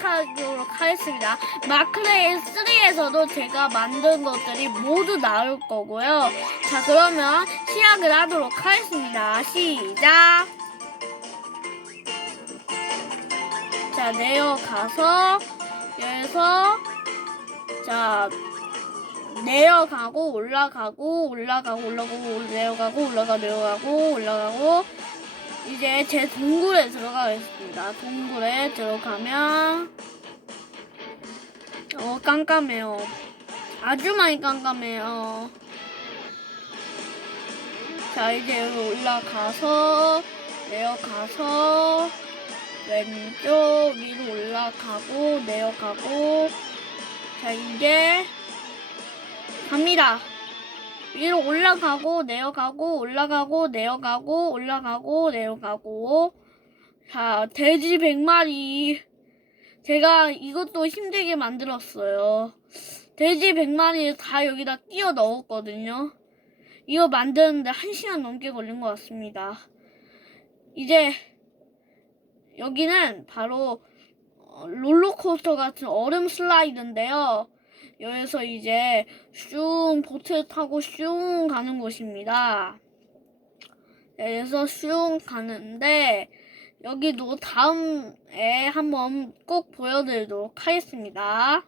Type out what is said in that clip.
시작하도록 하겠습니다. 마크레이 3에서도 제가 만든 것들이 모두 나올 거고요. 자, 그러면 시작을 하도록 하겠습니다. 시작! 자, 내려가서, 여기서, 자, 내려가고, 올라가고, 올라가고, 올라가고, 내려가고, 올라가, 내려가고, 올라가고, 이제 제 동굴에 들어가겠습니다. 동굴에 들어가면, 어, 깜깜해요. 아주 많이 깜깜해요. 자, 이제 여기 올라가서, 내려가서, 왼쪽 위로 올라가고 내려가고 자 이제 갑니다 위로 올라가고 내려가고 올라가고 내려가고 올라가고 내려가고. 자 돼지 100마리. 제가 이것도 힘들게 만들었어요. 돼지 100마리 다 여기다 끼워 넣었거든요. 이거 만드는데 1시간 넘게 걸린 것 같습니다. 이제 여기는 바로 어, 롤러코스터 같은 얼음 슬라이드인데요. 여기서 이제 슝 보트 타고 슝 가는 곳입니다. 여기서 슝 가는데 여기도 다음에 한번 꼭 보여드리도록 하겠습니다.